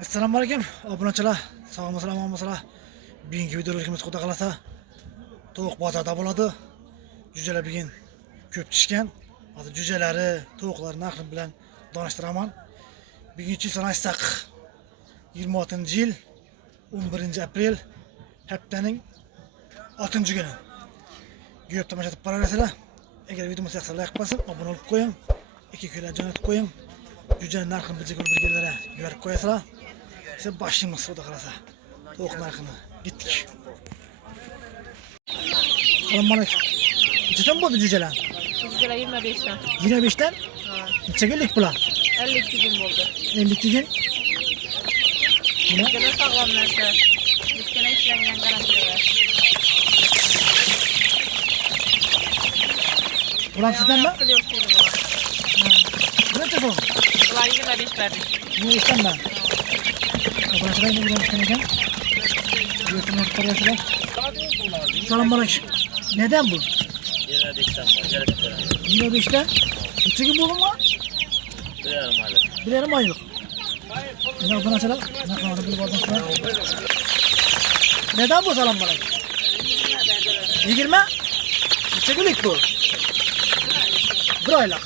Assalomu alaykum obunachilar. Sog'mi-salomatmisizlar? Bugungi videolarimiz xudo qalasa tovuq bozorda bo'ladi. Jujalar bugun ko'p tushgan. Hozir jujalari, tovuqlar narxi bilan donishtiraman. Bugungi sana aytsak 26-yil 11-aprel haftaning 6-kuni. Ko'p tomosha qilib boraverasizlar. Agar videomiz yoqsa like bosib, obuna bo'lib qo'ying. 2 kilo jo'natib qo'ying. Juja narxini bilgilari yuborib qo'yasizlar. İşte başlayalım o da kalasa. Tavuk narxını. Gittik. Selamünaleyküm. Cüce mi oldu cüceler? Cüceler 25'ten. 25'ten? Neçe günlük bular? 52 gün oldu. 52 gün. Ne? Cüceler sağlam nerede? Dükkana işlengen garantiler. Bulan sizden mi? Akıl yok şimdi bulan. Bu ne çözüm? Bulan 25 verdik. Bunu istem ben. Buna şuraya ne gidiyormuş kanka? Götürme tutarıyorlar. Selamünaleyküm. Neden bu? 25'ten var. 25'ten. Neçe gün bulun mu? Bilerim hala. Bilerim aylık. Ne buna şuraya? Ne kadar bir bardak şuraya? Neden bu selamünaleyküm? 20? Neçe günlük bu? Bir aylık.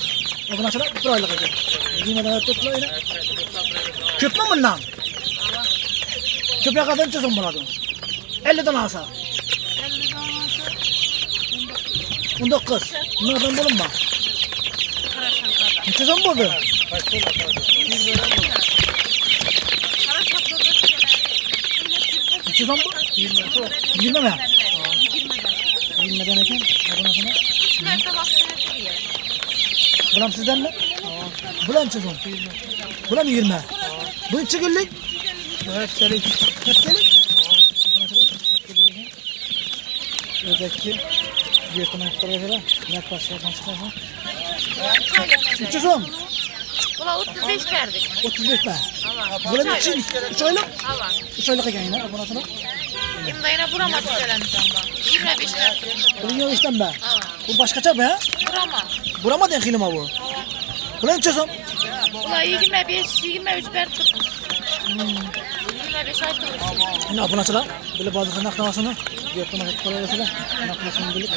Buna şuraya bir aylık ediyor. 20'den tutla yine. Köp mü bundan? Köpeğe kadar çözüm buladı. 50'den alsa. 19. Bunlardan bulunma. Ne çözüm buldu? Ne çözüm bu? 20 mi? 20'den eken. Bulam sizden mi? Bulam çözüm. Bulam 20. Bu 2 günlük. Heptelik. Heptelik. Öteki götüne koyuyorlar. Yaklaşık başlasın. 300 on. Bula 35 verdik. 35 mi? Allah. Buranın için 3 aylık. Allah. 3 aylık eken yine. Buna sonra. Şimdi yine burama düzelenmiş ama. 25 verdik. Bunu yiyor işten be. Allah. Bu başka be. Burama. Burama den hilma bu. Buranın 300 on. Bula 25 verdik. 25 ay durmuş. Yine buna sonra. Böyle bazı naklavasını. Götüne koyuyorlar. Naklavasını bilip.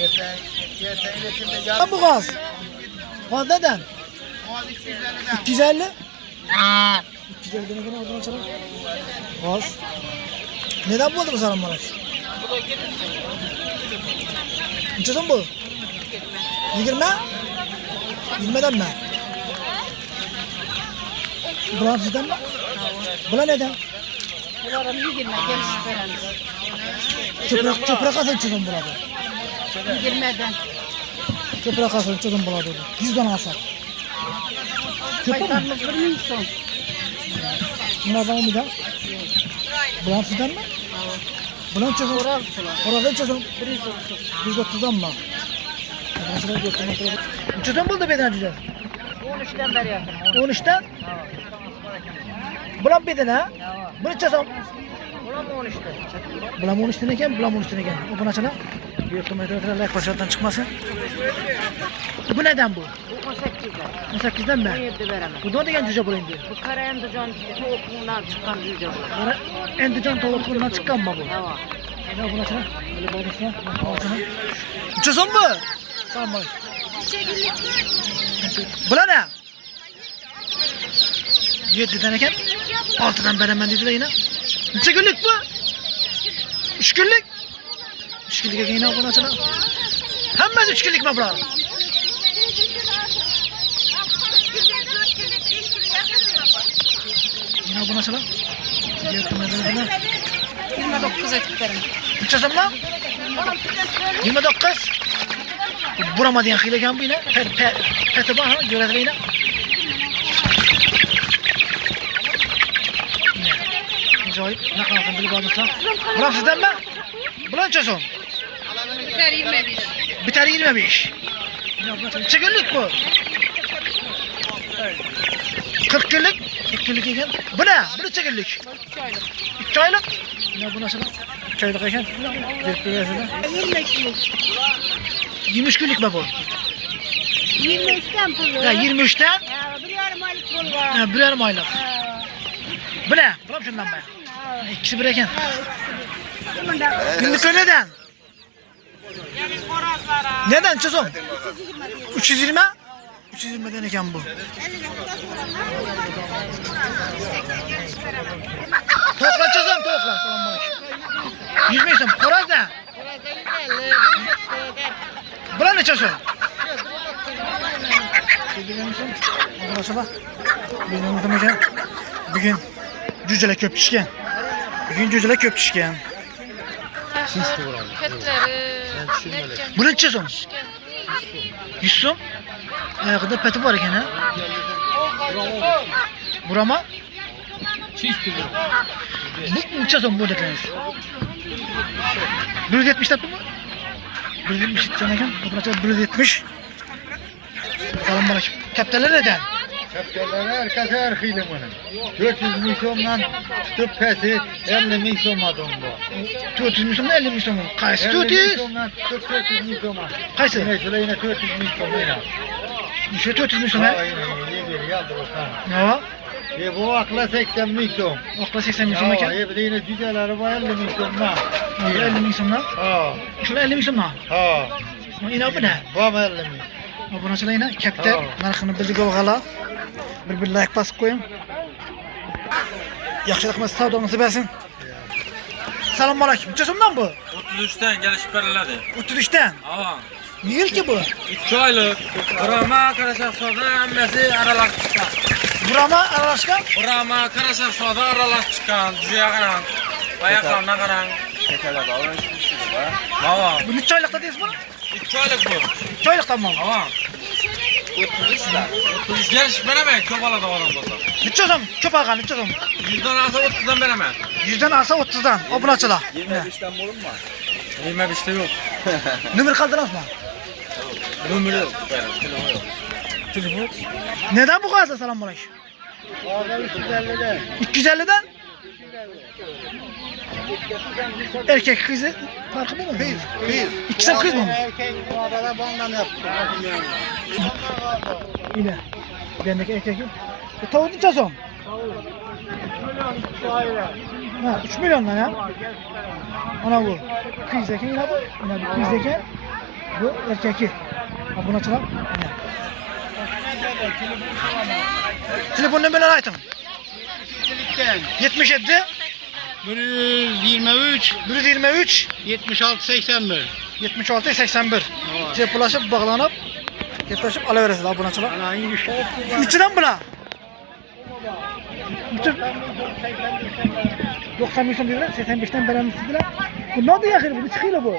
Ne bu gaz? Gaz neden? 250. 250'den gene oradan açalım. Gaz. Neden buldu bu sana bana? Neçeden bu? 20? 20'den mi? Bulan sizden mi? Bulan neden? Bularım 20 geniş verendir. Çöprak asıl çözüm buladı. 20'den. Çöprak asıl çözüm buladı. 100'den alsak. Çöprak mı? Paytarlık 1 milyon. Bunlardan mı da? Bulan sizden mi? Bulan çözüm. Orada çözüm. 130'dan mı? Çözüm buldu beden cüce. 13'ten beri yakın. 13'ten? Bulan beden ha? Bunu çözüm. Ulan 13'te. Bulan 13'ten eken, bulan 13'ten eken. O buna çalar. Yurtlu metrolarla ekvasyondan çıkmasın. Bu neden bu? Bu 18'den. 18'den mi? 17 veremem. Bu da degen cüce bulayım diyor. Bu kara endocan tohumundan çıkan cüce bu. Endican tavuklarından çıkan mı bu? Tamam. Ya buna çalar. Böyle bağlasına. Çözüm mü? Tamam bak. Bula ne? 7'den eken 6'dan veremem dedi de yine. Neçe günlük bu? 3 günlük. 3 günlük eken yine buna çalar. Hemen 3 günlük mi bulalım? Yine buna çalar. 29 ettiklerim. Ne çözüm lan? 29. Burama diyen hilegen bu yine. Peti bana göretle yine. Acayip. Ne kadar bilip almışlar. Buram sizden mi? Bulan çözüm. Biter 21. Biter 25. Neçe günlük bu? 40 günlük. 40 günlük eken. Bu ne? Bu neçe günlük? 3 aylık. 3 aylık. Ne bu nasıl? 3 aylık eken. 25 yıl. 23 günlük mü bu? 23'ten pulu. Ya 23'ten Ya bir yarım aylık pul var. birer aylık. Bu ne? Buram şundan baya. İkisi bir eken. Günlük neden? Neden çözüm? 320? 320'den eken bu. Tokla çözüm tokla. Selam bana. 100 milyon. Koraz da. Bura ne çözüm? Arkadaşlar bizim eken bugün cüceler köp pişken. Bugün cüceler köp pişken. Petleri. Bu ne çözüm? 100 so'm. Ayağında peti var eken ha. Burama? Bu ne çözüm bu dediniz? 170 taptı mı? 170 can eken. Arkadaşlar 170. Salam bana. Kaptalar neden? Kaptaları herkes her hıylı bunun. 400 milyondan tutup pesi 50 milyon adım bu. 400 milyon 50 milyon. Kaysı 50 400? milyondan tutup 400 milyon. Kaysı? Yine şöyle yine 400 milyon yine. Şu 400 milyon ha? Yine bir yaldır o sana. Ne var? Bu akla 80 milyon. Akla 80 milyon eken. Bir de yine cüceleri var 50 milyondan. 50 milyondan. Ha. Şöyle 50 milyondan. Ha. Yine bu ne? Bu 50 milyon. Abunachilar yine kapta narxini bildik olg'ala. Bir like bosib qo'ying. Yaxshi rahmat, savdongizni bersin. Assalomu alaykum. Necha so'mdan bu? 33'ten gelişip verildi. 33 dan. Aa. Ne yil ki bu? 2 aylık. Burama karışık soda emmesi aralar çıkan. Burama aralashgan. Burama karışık soda aralar çıkan. Cüya karan. Ayaklarına karan. Aa. Bu necha oyliqda deysiz buni? 2 aylık bu. 2 oyliqdanmi? Aa. 33 gelişip veremem. Çok alada olan bu. Necha so'm? Ko'p olgan, necha so'm? 100'den alsa 30'dan veremem. 100 dan alsa 30 dan. Obunachilar. 25'te yok. Nomer qoldirasizmi? Numara yok. Telefon. Neden bu kadar? Assalomu alaykum. Orada 350'den. 250 dan? Erkek kızı farkı mı? Kız. İkisi de kız mı? Erkek bu adada bandan yaptı. Yine. Bendeki erkeği. Bu tavuk neçe so'm? Ha, 3 milyondan ya. Ana bu. Kız eken yine bu. Yine bu kız eken. Bu erkeki. Ha buna çırak. Yine. Telefon numarını aytın. 77 123 123 76 81. 76 81. Ceplaşıp bağlanıp yaklaşıp alıveresiz buna çırak. Ana iyi iş. İçinden buna. Bütün 90 milyon diyorlar, 85'ten veren istediler. Bu ne oldu ya bu? Ne çıkıyor bu?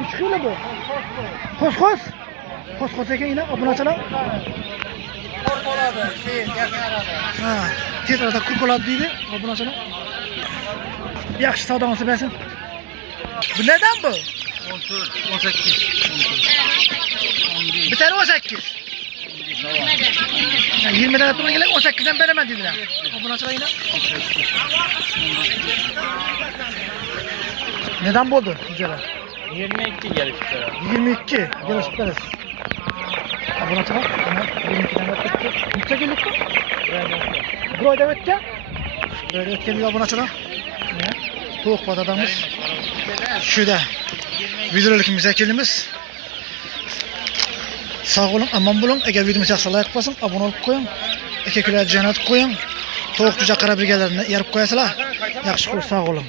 Ne çıkıyor bu? Kos. Kos eken yine abone açalım. Ha, tez arada kurkoladı deydi. Abone açalım. Yaxşı savdanızı versin. Bu neden bu? 18. Bir tane 18. Yani 20'den yaptığına gelen 18'den veremem dediler. Abone açalım yine. Neden bu oldu güzeler? 22 gelişip verelim. 22 gelişip veririz. Abone açalım. 22'den yaptık. Neçe geldik bu? Bir ayda ötken. Böyle ötken bir abone açalım. Soğuk patadamız. Şurada. Videolikimiz ekilimiz. Sağ olun, aman bulun. Eğer videomu yaxşı like basın, abone olup koyun. Ekeküler cennet koyun. Soğuk cüce kara birgelerini yarıp koyasılar. Yaxşı koy, sağ olun.